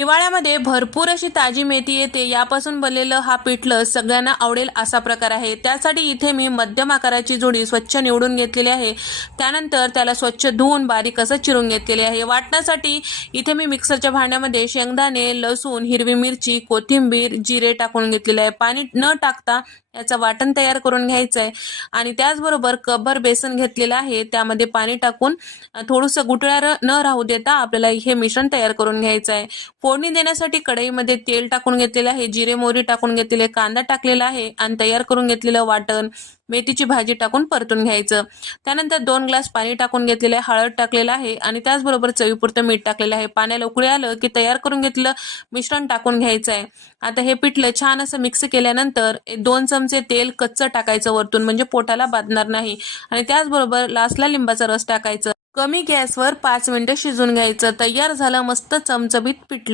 हिवाळ्यामध्ये भरपूर अशी ताजी मेथी येते, यापासून बनलेलं हा पिठलं सगळ्यांना आवडेल असा प्रकार आहे। त्यासाठी इथे मी मध्यम आकाराची जोडी स्वच्छ निवडून घेतलेली आहे। त्यानंतर त्याला स्वच्छ धुवून बारीक असं चिरून घेतलेले आहे। वाटण्यासाठी इथे मी मिक्सरच्या भांड्यामध्ये शेंगदाणे, लसूण, हिरवी मिरची, कोथिंबीर, जिरे टाकून घेतलेले आहे। पाणी न टाकता याचं वाटण तयार करून घ्यायचं आहे आणि त्याचबरोबर कपभर बेसन घेतलेलं आहे, त्यामध्ये पाणी टाकून थोडंसं गुठळ्या न राहू देता आपल्याला हे मिश्रण तयार करून घ्यायचं आहे। फोडणी देण्यासाठी कढईमध्ये तेल टाकून घेतलेलं आहे, जिरे मोहरी टाकून घेतलेले, कांदा टाकलेला आहे आणि तयार करून घेतलेलं वाटण, मेथीची भाजी टाकून परतून घ्यायचं। त्यानंतर 2 ग्लास पाणी टाकून घेतलेले, हळद टाकलेलं आहे आणि त्याचबरोबर चवीपुरतं मीठ टाकलेलं आहे। पाण्याला उकळी आलं की तयार करून घेतलेलं मिश्रण टाकून घ्यायचं आहे। आता हे पिठलं छान असं मिक्स केल्यानंतर 2 चमचे तेल कच्चं टाकायचं वरतून, म्हणजे पोटाला बाधणार नाही आणि त्याचबरोबर लास्टला लिंबाचा रस टाकायचं। कमी गॅसवर 5 मिनिटं शिजून घ्यायचं। तयार झालं मस्त चमचमीत पिठलं।